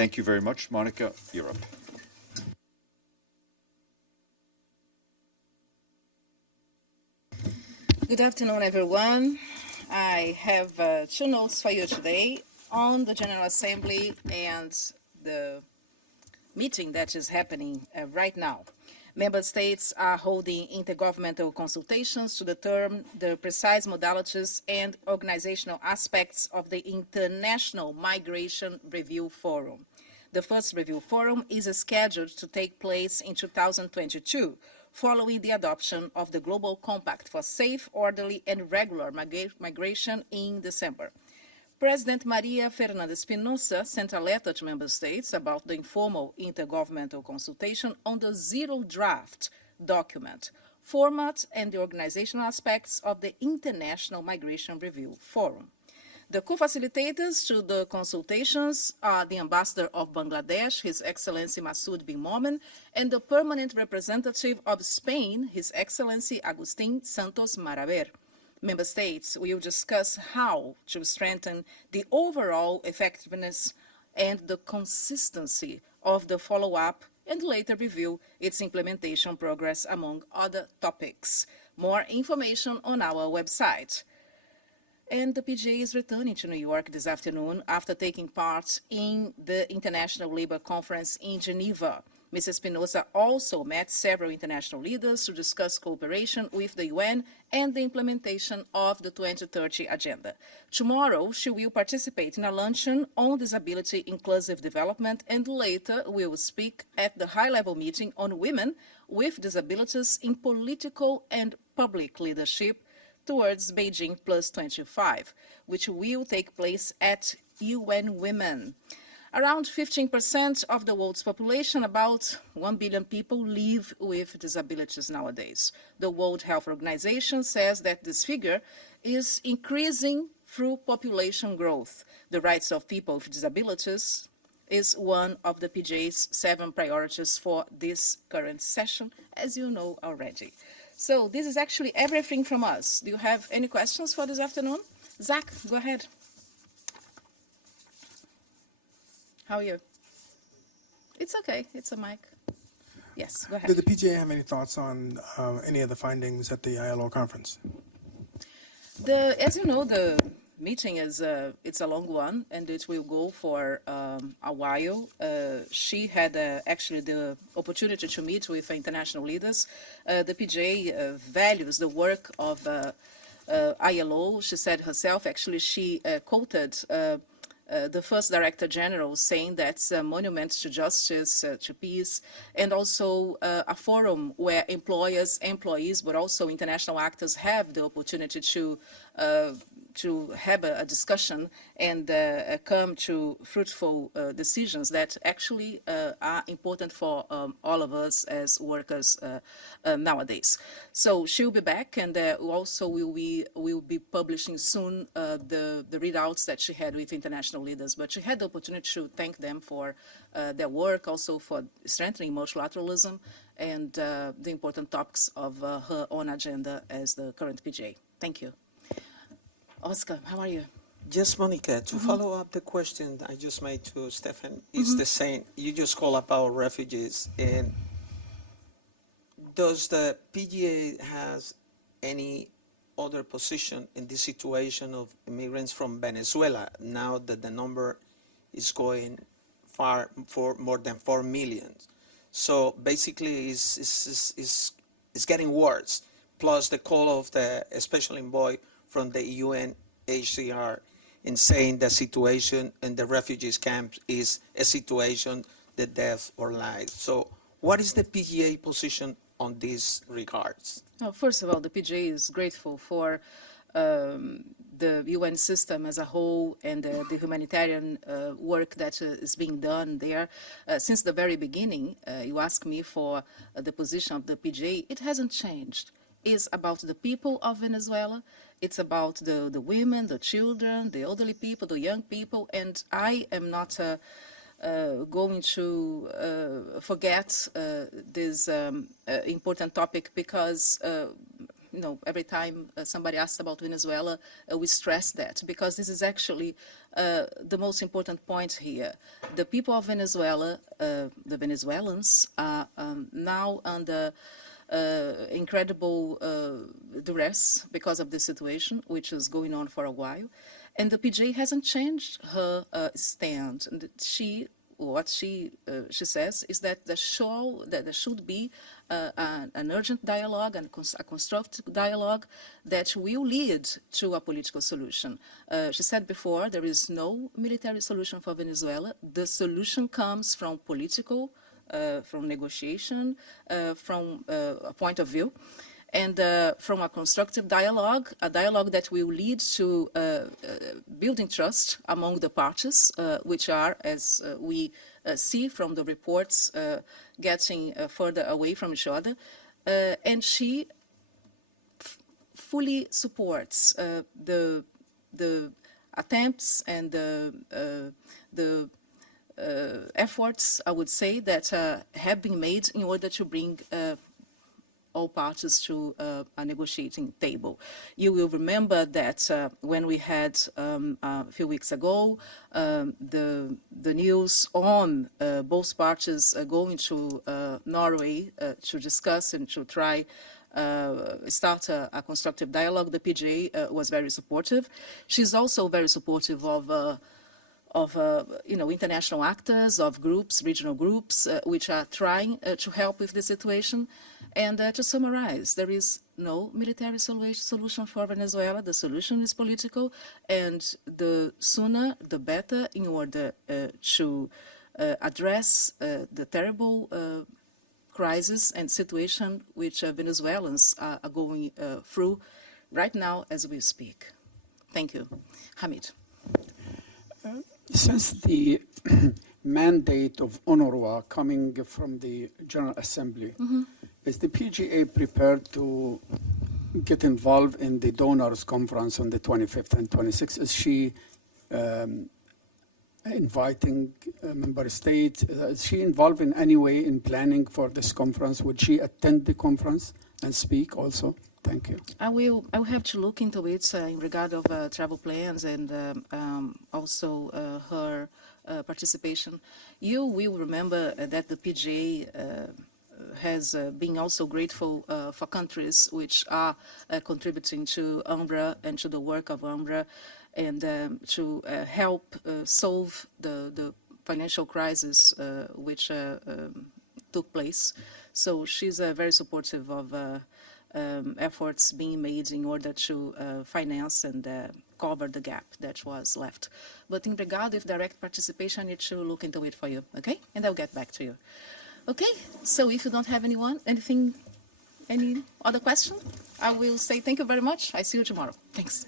Thank you very much. Monica, you're up. Good afternoon, everyone. I have two notes for you today on the General Assembly and the meeting that is happening right now. Member states are holding intergovernmental consultations to determine the precise modalities and organizational aspects of the International Migration Review Forum. The first review forum is scheduled to take place in 2022, following the adoption of the Global Compact for Safe, Orderly, and Regular Migration in December. President María Fernanda Espinosa sent a letter to member states about the informal intergovernmental consultation on the zero draft document, format, and the organizational aspects of the International Migration Review Forum. The co-facilitators to the consultations are the Ambassador of Bangladesh, His Excellency Masud bin Momen, and the Permanent Representative of Spain, His Excellency Agustín Santos Maraver. Member states will discuss how to strengthen the overall effectiveness and the consistency of the follow-up and later review its implementation progress, among other topics. More information on our website. And the PGA is returning to New York this afternoon after taking part in the International Labour Conference in Geneva. Ms. Espinosa also met several international leaders to discuss cooperation with the UN and the implementation of the 2030 Agenda. Tomorrow, she will participate in a luncheon on disability inclusive development and later will speak at the high-level meeting on women with disabilities in political and public leadership towards Beijing Plus 25, which will take place at UN Women. Around 15% of the world's population, about 1 billion people, live with disabilities nowadays. The World Health Organization says that this figure is increasing through population growth. The rights of people with disabilities is one of the PGA's 7 priorities for this current session, as you know already. So this is actually everything from us. Do you have any questions for this afternoon? Zach, go ahead. How are you? It's okay. It's a mic. Yes, go ahead. Did the PGA have any thoughts on any of the findings at the ILO conference? As you know, the meeting is it's a long one, and it will go for a while. She had actually the opportunity to meet with international leaders. The PGA values the work of ILO. She said herself, actually, she quoted the first Director General saying that's a monument to justice, to peace, and also a forum where employers, employees, but also international actors have the opportunity to have a discussion and come to fruitful decisions that actually are important for all of us as workers nowadays. So she'll be back, and also will be publishing soon the readouts that she had with international leaders. But she had the opportunity to thank them for their work, also for strengthening multilateralism and the important topics of her own agenda as the current PGA. Thank you. Oscar, how are you? Just Monica, to follow up the question I just made to Stefan, it's the same. You just call about refugees, and does the PGA has any other position in this situation of immigrants from Venezuela now that the number is going far for more than 4 million? So basically, it's getting worse. Plus the call of the special envoy from the UNHCR in saying the situation in the refugees camps is a situation that death or life. So what is the PGA position on these regards? Well, first of all, the PGA is grateful for the UN system as a whole and the humanitarian work that is being done there. Since the very beginning, you asked me for the position of the PGA. It hasn't changed. It's about the people of Venezuela. It's about the women, the children, the elderly people, the young people, and I am not going to forget this important topic because every time somebody asks about Venezuela, we stress that, because this is actually the most important point here. The people of Venezuela, the Venezuelans, are now under incredible duress because of the situation, which is going on for a while. And the PJ hasn't changed her stand. What she says is that there should be an urgent dialogue and a constructive dialogue that will lead to a political solution. She said before, there is no military solution for Venezuela. The solution comes from political, from negotiation, from a point of view, and from a constructive dialogue, a dialogue that will lead to building trust among the parties, which are, as we see from the reports, getting further away from each other. And she fully supports the attempts and the efforts, I would say, that have been made in order to bring all parties to a negotiating table. You will remember that when we had a few weeks ago the news on both parties going to Norway to discuss and to try start a constructive dialogue, the PJ was very supportive. She's also very supportive of international actors, of groups, regional groups, which are trying to help with the situation. And to summarize, there is no military solution for Venezuela. The solution is political, and the sooner the better in order to address the terrible crisis and situation which Venezuelans are going through right now as we speak. Thank you. Hamid. Since the mandate of UNRWA coming from the General Assembly, is the PGA prepared to get involved in the donors conference on the 25th and 26th? Is she inviting member states? Is she involved in any way in planning for this conference? Would she attend the conference and speak also? Thank you. I will have to look into it in regard of travel plans and also her participation. You will remember that the PGA has been also grateful for countries which are contributing to UNRWA and to the work of UNRWA, and to help solve the financial crisis which took place. So she's very supportive of efforts being made in order to finance and cover the gap that was left. But in regard of direct participation, I need to look into it for you, okay? And I'll get back to you. Okay, so if you don't have any other question, I will say thank you very much. I see you tomorrow. Thanks.